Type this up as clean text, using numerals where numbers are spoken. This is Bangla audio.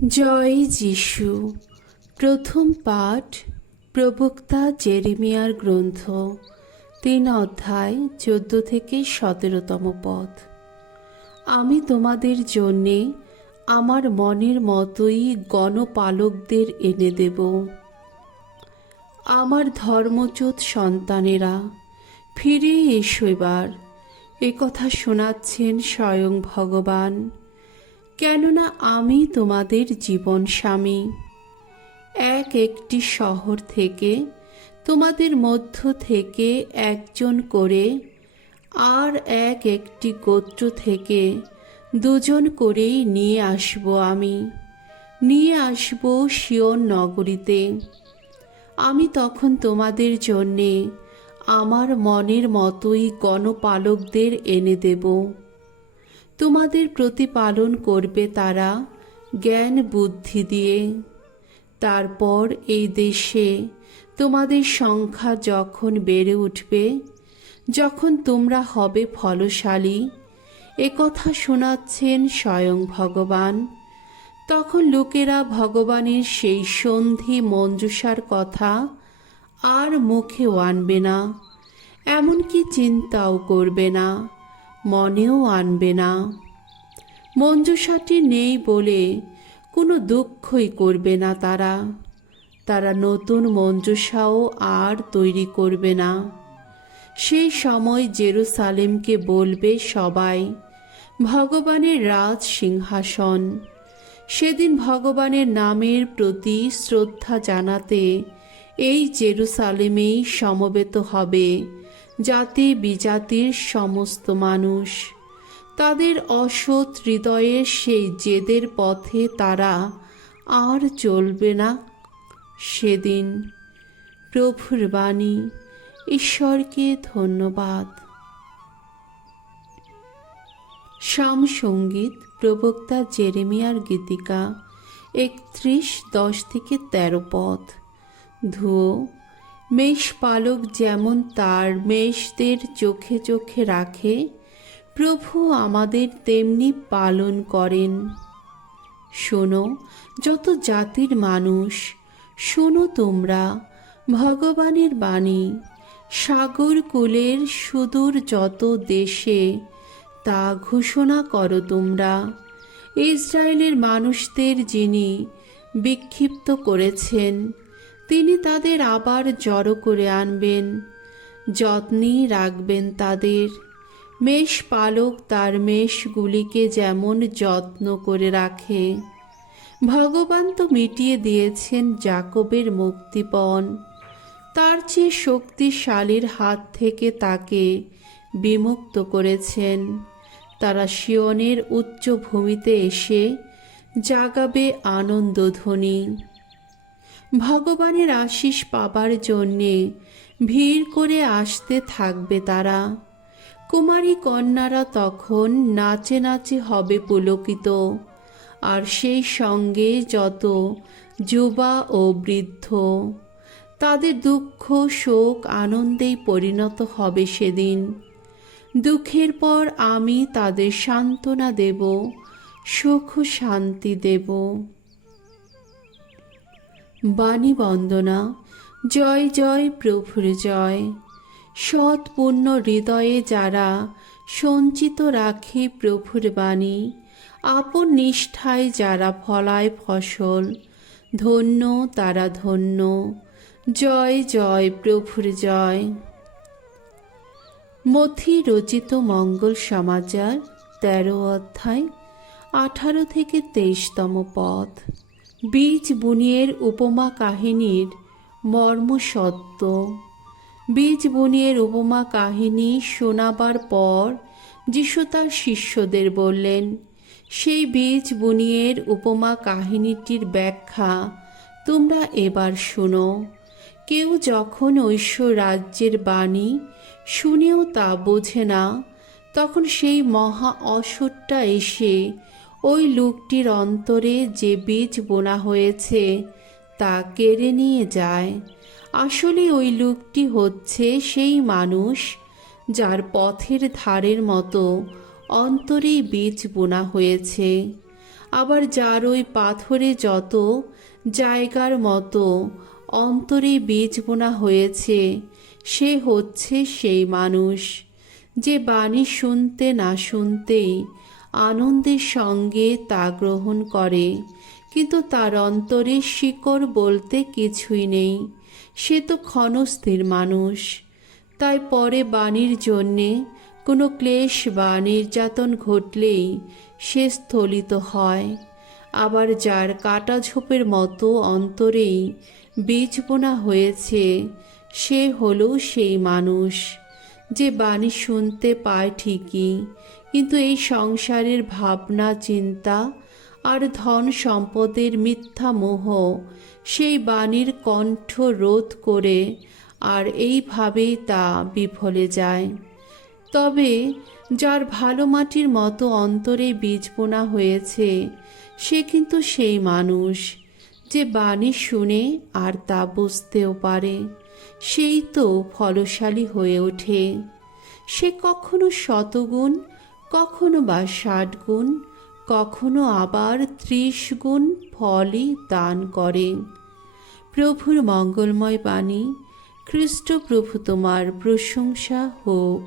জয় যিশু। প্রথম পাঠ প্রবক্তা জেরেমিয়ার গ্রন্থ ৩ অধ্যায় ১৪ থেকে ১৭তম পদ। আমি তোমাদের জন্যে আমার মনের মতোই গণপালকদের এনে দেব। আমার ধর্মচ্যুত সন্তানেরা, ফিরে এসো এবার, একথা শোনাচ্ছেন স্বয়ং ভগবান। কেননা আমি তোমাদের জীবন স্বামী। একটি শহর থেকে, তোমাদের মধ্য থেকে একজন করে, আর একটি গোত্র থেকে দুজন করেই নিয়ে আসব আমি, নিয়ে আসব সিয়ন নগরীতে। আমি তখন তোমাদের জন্যে আমার মনের মতোই গণপালকদের এনে দেব। তোমাদের প্রতিপালন করবে তারা জ্ঞান বুদ্ধি দিয়ে। তারপর এই দেশে তোমাদের সংখ্যা যখন বেড়ে উঠবে, যখন তোমরা হবে ফলশালী, একথা শোনাচ্ছেন স্বয়ং ভগবান, তখন লোকেরা ভগবানের সেই সন্ধি মঞ্জুষার কথা আর মুখেও আনবে না, এমনকি চিন্তাও করবে না, মনেও আনবে না। মঞ্জুষাটি নেই বলে কোনো দুঃখই করবে না তারা নতুন মঞ্জুষাও আর তৈরি করবে না। সেই সময় জেরুসালেমকে বলবে সবাই, ভগবানের রাজ সিংহাসন। সেদিন ভগবানের নামের প্রতি শ্রদ্ধা জানাতে এই জেরুসালেমেই সমবেত হবে জাতি বিজাতির সমস্ত মানুষ। তাদের অসৎ হৃদয়ের সেই জেদের পথে তারা আর চলবে না সেদিন। প্রভুর বাণী। ঈশ্বরকে ধন্যবাদ। সামসঙ্গীত প্রবক্তা জেরেমিয়ার গীতিকা ৩১:১০-১৩ পদ। ধুয়ো। মেষপালক যেমন তার মেষদের চোখে চোখে রাখে, প্রভু আমাদের তেমনি পালন করেন। শোনো যত জাতির মানুষ, শোনো তোমরা ভগবানের বাণী। সাগর কূলের সুদূর যত দেশে তা ঘোষণা করো তোমরা। ইসরায়েলের মানুষদের যিনি বিক্ষিপ্ত করেছেন, তিনি তাদের আবার জড়ো করে আনবেন, যত্নেই রাখবেন তাদের। মেষপালক তার মেষগুলিকে যেমন যত্ন করে রাখে, ভগবান তো মিটিয়ে দিয়েছেন যাকবের মুক্তিপণ। তার চেয়ে শক্তিশালীর হাত থেকে তাকে বিমুক্ত করেছেন। তারা সিয়নের উচ্চ ভূমিতে এসে জাগাবে আনন্দধ্বনি। ভগবানের আশীষ পাবার জন্যে ভিড় করে আসতে থাকবে তারা। কুমারী কন্যারা তখন নাচে নাচে হবে পুলকিত, আর সেই সঙ্গে যত যুবা ও বৃদ্ধ। তাদের দুঃখ শোক আনন্দেই পরিণত হবে সেদিন। দুঃখের পর আমি তাদের সান্ত্বনা দেব, সুখ শান্তি দেব। বাণী বন্দনা। জয় জয় প্রভুর জয়। সৎ পূর্ণ হৃদয়ে যারা সঞ্চিত রাখে প্রভুর বাণী, আপন নিষ্ঠায় যারা ফলায় ফসল, ধন্য তারা ধন্য। জয় জয় প্রভুর জয়। মথি রচিত মঙ্গল সমাচার ১৩ অধ্যায় ১৮-২৩তম পদ। বীজ বুনিয়ের উপমা কাহিনীর মর্ম সত্য। বীজ বুনিয়ের উপমা কাহিনী শোনাবার পর যিশু তার শিষ্যদের বললেন, সেই বীজ বুনিয়ের উপমা কাহিনীটির ব্যাখ্যা তোমরা এবার শোনো। কেউ যখন ঐশ্বর রাজ্যের বাণী শুনেও তা বোঝে না, তখন সেই মহা অসুরটা এসে ওই লোকটির অন্তরে যে বীজ বোনা হয়েছে তা কেড়ে নিয়ে যায়। আসলে ওই লোকটি হচ্ছে সেই মানুষ যার পথের ধারের মতো অন্তরেই বীজ বোনা হয়েছে। আবার যার ওই পাথরে যত জায়গার মতো অন্তরে বীজ বোনা হয়েছে, সে হচ্ছে সেই মানুষ যে বাণী শুনতে না শুনতেই আনন্দের সঙ্গে তা গ্রহণ করে, কিন্তু তার অন্তরে শিকড় বলতে কিছুই নেই। সে তো ক্ষণস্থির মানুষ। তাই পরে বাণীর জন্যে কোনো ক্লেশ বা নির্যাতন ঘটলেই সে স্থলিত হয়। আবার যার কাটা ঝোপের মতো অন্তরেই বীজ বোনা হয়েছে, সে হলো সেই মানুষ যে বাণী শুনতে পায় ঠিকই, কিন্তু এই সংসারের ভাবনা চিন্তা আর ধন সম্পদের মিথ্যা মোহ সেই বাণীর কণ্ঠ রোধ করে, আর এইভাবেই তা বিফলে যায়। তবে যার ভালো মাটির মতো অন্তরে বীজ বোনা হয়েছে, সে কিন্তু সেই মানুষ যে বাণী শুনে আর তা বুঝতেও পারে, সেই তো ফলশালী হয়ে ওঠে। সে কখনো 100 গুণ, কখনো বা 60 গুণ, কখনো আবার 30 গুণ ফলই দান করে। প্রভুর মঙ্গলময় বাণী। খ্রিস্ট প্রভু তোমার প্রশংসা হোক।